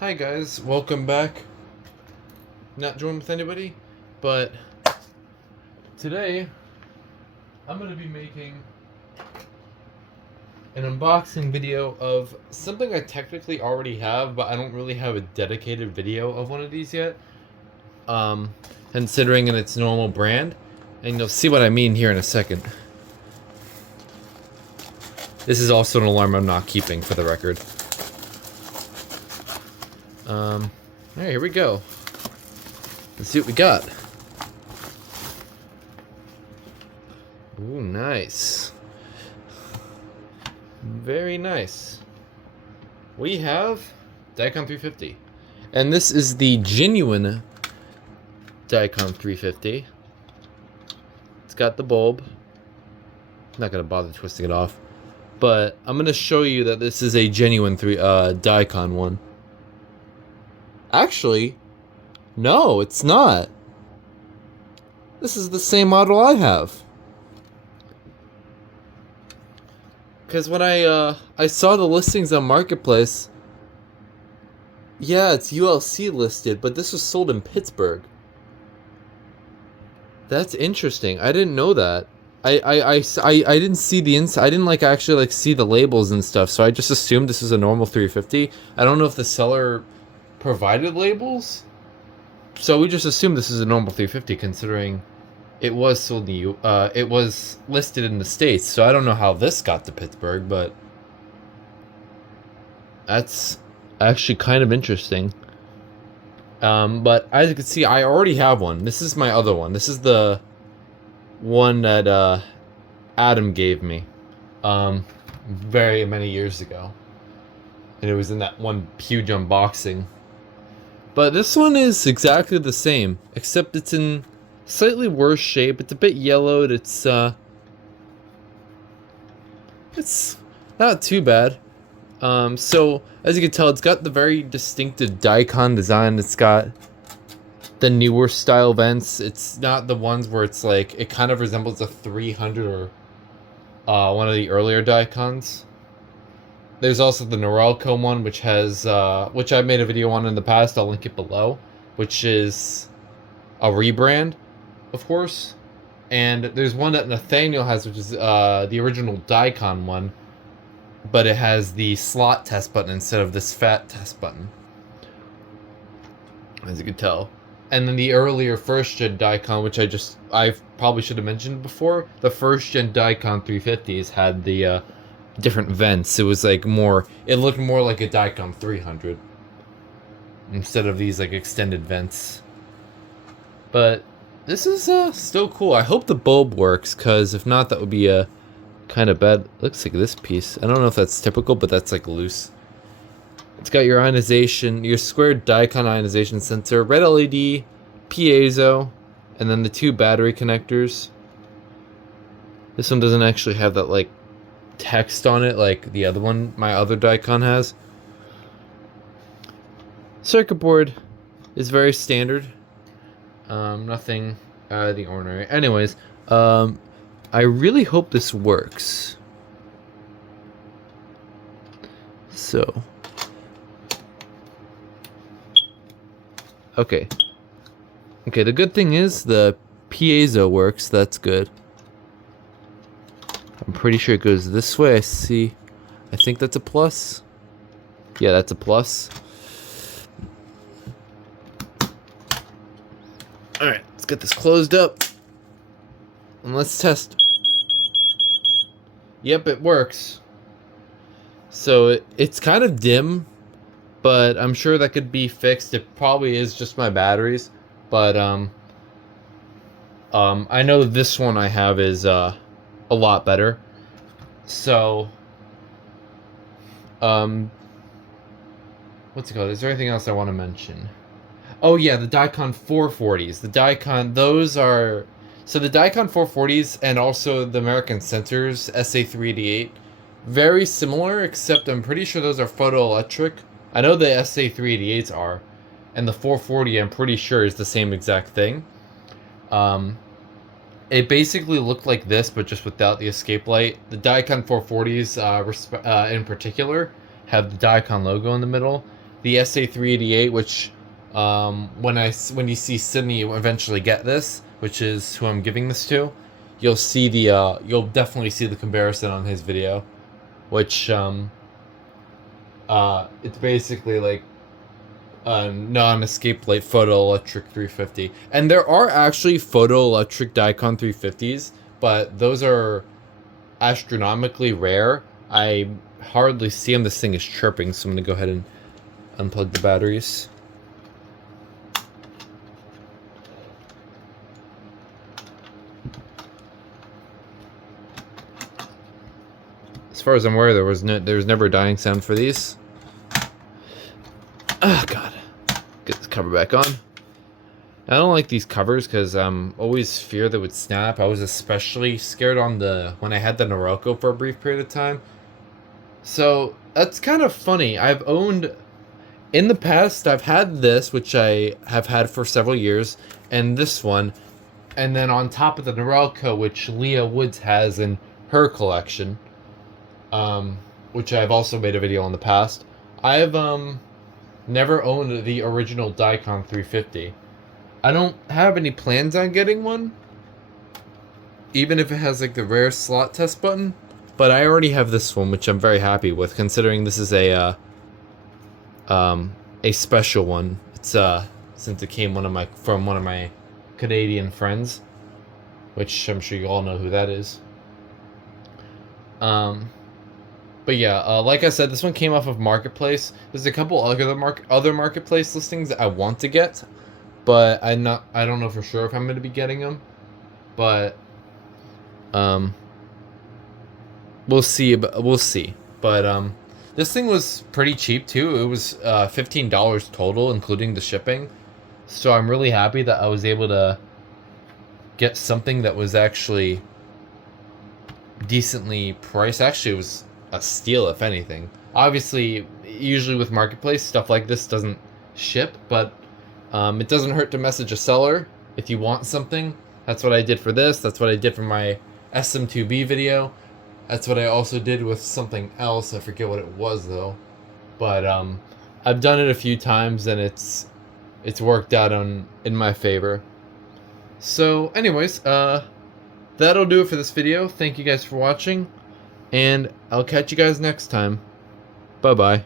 Hi guys, welcome back. Not joined with anybody, but today I'm going to be making an unboxing video of something I technically already have, but I don't really have a dedicated video of one of these yet. Considering in its normal brand, and you'll see what I mean here in a second. This is also an alarm I'm not keeping, for the record. Alright, here we go. Let's see what we got. Ooh, nice. Very nice. We have Dicon 350. And this is the genuine Dicon 350. It's got the bulb. I'm not going to bother twisting it off. But I'm going to show you that this is a genuine Dicon one. Actually, no, it's not. This is the same model I have. Because when I saw the listings on Marketplace, yeah, it's ULC listed, but this was sold in Pittsburgh. That's interesting. I didn't know that. I didn't see the inside. I didn't actually see the labels and stuff, so I just assumed this was a normal 350. I don't know if the seller provided labels, so we just assumed this is a normal 350, considering it was sold in it was listed in the States. So I don't know how this got to Pittsburgh, but that's actually kind of interesting. But as you can see, I already have one. This is my other one. This is the one that Adam gave me very many years ago, and it was in that one huge unboxing. But this one is exactly the same, except it's in slightly worse shape. It's a bit yellowed. It's not too bad. So as you can tell, it's got the very distinctive Dicon design. It's got the newer style vents. It's not the ones where it's it kind of resembles a 300 or one of the earlier Dicons. There's also the Norelco one, which has which I've made a video on in the past. I'll link it below, which is a rebrand, of course. And there's one that Nathaniel has, which is the original Dicon one, but it has the slot test button instead of this fat test button, as you can tell. And then the earlier first gen Dicon, which I probably should have mentioned before, the first gen Dicon 350s had the different vents. It was it looked more like a Dicon 300 instead of these extended vents. But this is still cool. I hope the bulb works, because if not, that would be kind of bad. Looks like this piece. I don't know if that's typical, but that's loose. It's got your ionization, your square Dicon ionization sensor, red LED, piezo, and then the two battery connectors. This one doesn't actually have that text on it like the other one my other Dicon has. Circuit board is very standard. Nothing out of the ordinary. Anyways, I really hope this works. So, okay, the good thing is the piezo works. That's good. I'm pretty sure it goes this way. I think that's a plus. Yeah, that's a plus. Alright, let's get this closed up. And let's test. Yep, it works. So it's kind of dim, but I'm sure that could be fixed. It probably is just my batteries. But I know this one I have is a lot better. So what's it called? Is there anything else I want to mention? Oh yeah, the Dicon 440s. The Dicon, those are... So the Dicon 440s and also the American Sensors SA388, very similar, except I'm pretty sure those are photoelectric. I know the SA388s are, and the 440 I'm pretty sure is the same exact thing. It basically looked like this, but just without the escape light. The Dicon 440s in particular have the Dicon logo in the middle, the SA388, which when you see Sydney eventually get this, which is who I'm giving this to, you'll see the you'll definitely see the comparison on his video, which it's basically like a non-escape light photoelectric 350, and there are actually photoelectric Dicon 350s, but those are astronomically rare. I hardly see them. This thing is chirping, so I'm gonna go ahead and unplug the batteries. As far as I'm aware, there was never a dying sound for these. Oh god. Get this cover back on. I don't like these covers because I'm always fear they would snap. I was especially scared when I had the Norelco for a brief period of time. So that's kind of funny. In the past, I've had this, which I have had for several years, and this one, and then on top of the Norelco, which Leah Woods has in her collection, which I've also made a video on in the past. I've never owned the original Dicon 350. I don't have any plans on getting one, even if it has like the rare slot test button, but I already have this one, which I'm very happy with, considering this is a special one. It's since it came from one of my Canadian friends, which I'm sure you all know who that is. But yeah, like I said, this one came off of Marketplace. There's a couple other Marketplace listings that I want to get, but I don't know for sure if I'm going to be getting them. But we'll see. But this thing was pretty cheap too. It was $15 total, including the shipping. So I'm really happy that I was able to get something that was actually decently priced. Actually, it was a steal, if anything. Obviously, usually with Marketplace, stuff like this doesn't ship, but it doesn't hurt to message a seller if you want something. That's what I did for this. That's what I did for my SM2B video. That's what I also did with something else. I forget what it was though, but I've done it a few times and it's worked out in my favor. So anyways, that'll do it for this video. Thank you guys for watching, and I'll catch you guys next time. Bye bye.